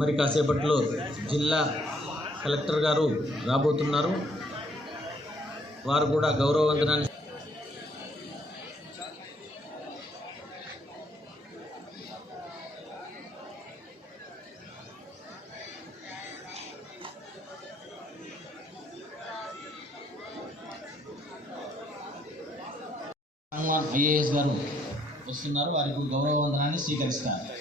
మరి కాసేపట్లో జిల్లా కలెక్టర్ గారు రాబోతున్నారు. వారు కూడా గౌరవ వందనాన్ని హనుమాన్ ఐఏఎస్ గారు వస్తున్నారు. వారికి గౌరవ వందనాన్ని స్వీకరిస్తారు.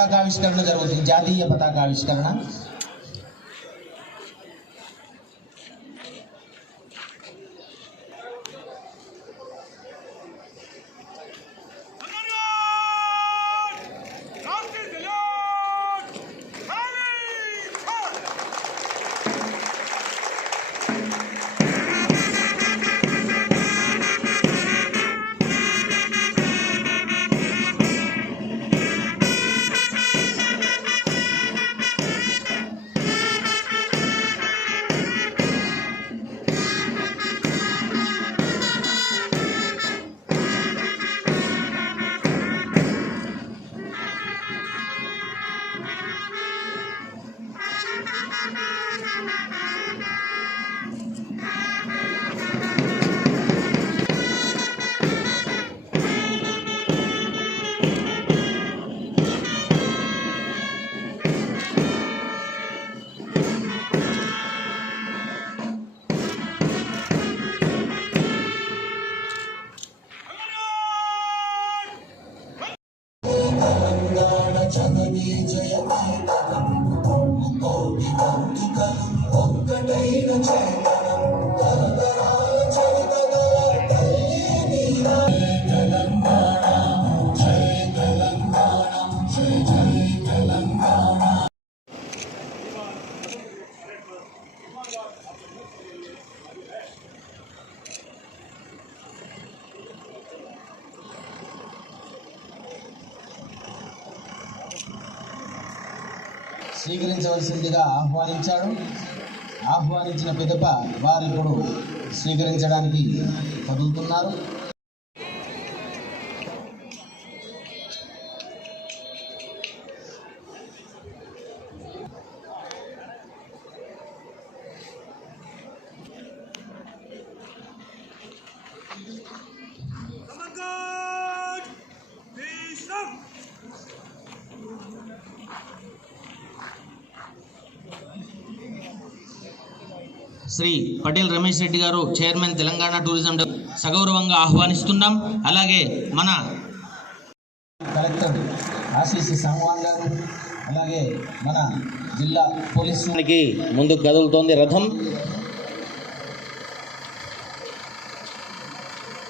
पता का आविष्करण ज़रूर थी। जाति पता का आविष्करण। Jabba Nijay, I, I, I. స్వీకరించవలసిందిగా ఆహ్వానించాడు. ఆహ్వానించిన పిదప వారిప్పుడు స్వీకరించడానికి కదులుతున్నారు. శ్రీ పటేల్ రమేష్ రెడ్డి గారు చైర్మన్ తెలంగాణ టూరిజం సగౌరవంగా ఆహ్వానిస్తున్నాం. అలాగే మన కలెక్టర్ ఆశీస్ గారు అలాగే మన జిల్లా పోలీసు మనకి ముందుకు కదులుతోంది రథం.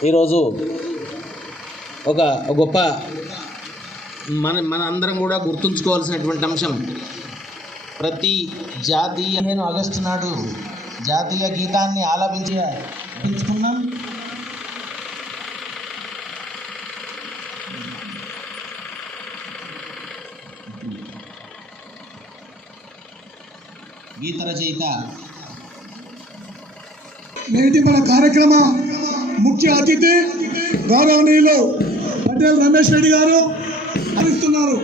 ఈరోజు ఒక గొప్ప మన మన అందరం కూడా గుర్తుంచుకోవాల్సినటువంటి అంశం ప్రతి జాతీయ నేను ఆగస్టు నాడు జాతీయ గీతాన్ని ఆలపించి పిలుచుకున్నాం గీత రచయిత. నేటి మన కార్యక్రమ ముఖ్య అతిథి గౌరవనీయులు పటేల్ రమేష్ రెడ్డి గారు అందిస్తున్నారు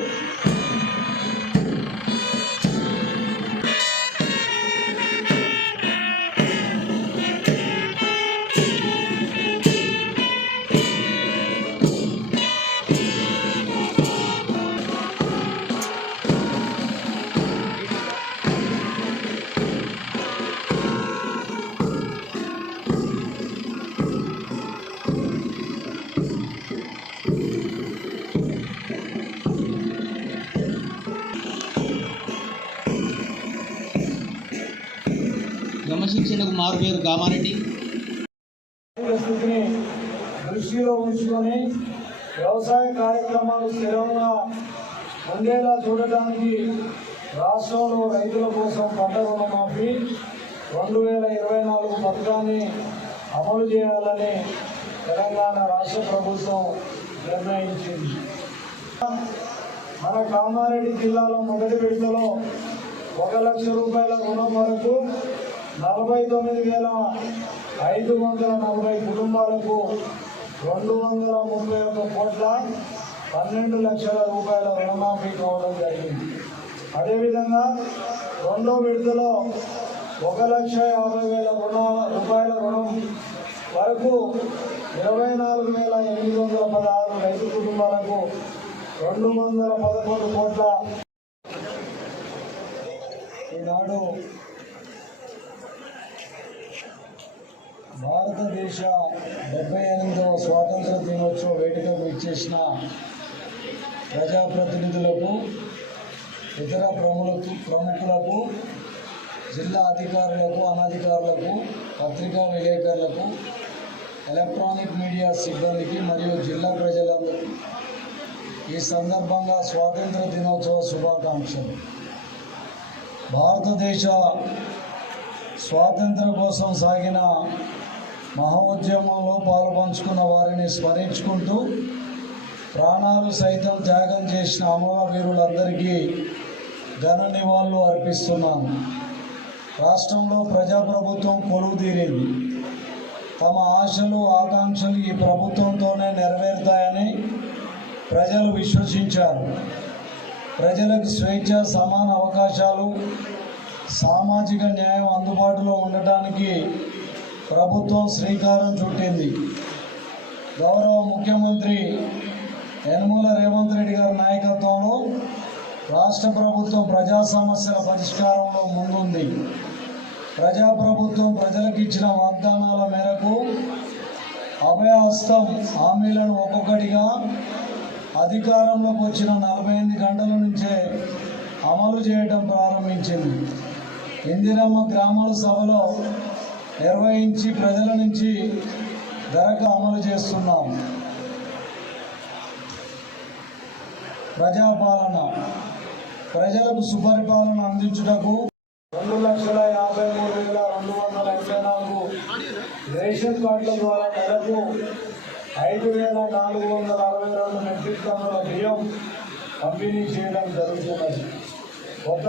క్రమశిక్షణకు మారు పేరు కామారెడ్డి స్థితిని దృష్టిలో ఉంచుకొని వ్యవసాయ కార్యక్రమాలు స్థిరంగా ఉండేలా చూడటానికి రాష్ట్రంలో రైతుల కోసం పంట రుణమాఫీ రెండు వేల ఇరవై నాలుగు పథకాన్ని అమలు చేయాలని తెలంగాణ రాష్ట్ర ప్రభుత్వం నిర్ణయించింది. మన కామారెడ్డి జిల్లాలో మొదటి విడతలో ఒక లక్ష రూపాయల రుణం వరకు నలభై తొమ్మిది వేల ఐదు వందల నలభై కుటుంబాలకు రెండు వందల ముప్పై ఒక్క కోట్ల పన్నెండు లక్షల రూపాయల రుణమాఫీ కావడం జరిగింది. అదేవిధంగా రెండో విడతలో ఒక లక్ష యాభై వేల రుణ రూపాయల రుణం వరకు ఇరవై నాలుగు వేల ఎనిమిది వందల పదహారు రైతు కుటుంబాలకు రెండు వందల పదకొండు కోట్ల. ఈనాడు భారతదేశ డెబ్బై ఎనిమిదవ స్వాతంత్ర దినోత్సవ వేడుకకు ఇచ్చేసిన ప్రజాప్రతినిధులకు ఇతర ప్రముఖులకు ప్రముఖులకు జిల్లా అధికారులకు అనధికారులకు పత్రికా విలేకరులకు ఎలక్ట్రానిక్ మీడియా సిబ్బందికి మరియు జిల్లా ప్రజలకు ఈ సందర్భంగా స్వాతంత్ర దినోత్సవ శుభాకాంక్షలు. భారతదేశ స్వాతంత్ర కోసం సాగిన మహోద్యమంలో పాల్పంచుకున్న వారిని స్మరించుకుంటూ ప్రాణాలు సైతం త్యాగం చేసిన అమరవీరులందరికీ ఘన నివాళులు అర్పిస్తున్నాను. రాష్ట్రంలో ప్రజాప్రభుత్వం కొలువుదీరింది. తమ ఆశలు ఆకాంక్షలు ఈ ప్రభుత్వంతోనే నెరవేరుతాయని ప్రజలు విశ్వసించారు. ప్రజలకు స్వేచ్ఛ సమాన అవకాశాలు సామాజిక న్యాయం అందుబాటులో ఉండటానికి ప్రభుత్వం శ్రీకారం చుట్టింది. గౌరవ ముఖ్యమంత్రి యనమూల రేవంత్ రెడ్డి గారి నాయకత్వంలో రాష్ట్ర ప్రభుత్వం ప్రజా సమస్యల పరిష్కారంలో ముందుంది. ప్రజాప్రభుత్వం ప్రజలకు ఇచ్చిన వాగ్దానాల మేరకు అభయహస్తం హామీలను ఒక్కొక్కటిగా అధికారంలోకి వచ్చిన నలభై ఎనిమిది గంటల నుంచే అమలు చేయడం ప్రారంభించింది. ఇందిరమ్మ గ్రామాల సభలో నిర్వహించి ప్రజల నుంచి ధరకు అమలు చేస్తున్నాం. ప్రజాపాలన ప్రజలకు సుపరిపాలన అందించుటకు రెండు లక్షల యాభై మూడు వేల రెండు వందల ఎనభై నాలుగు రేషన్ కార్డుల ద్వారా నెలకు ఐదు వేల నాలుగు వందల అరవై రెండు మెట్రిక్ టన్నుల బియ్యం పంపిణీ చేయడం జరుగుతున్నది. ఒక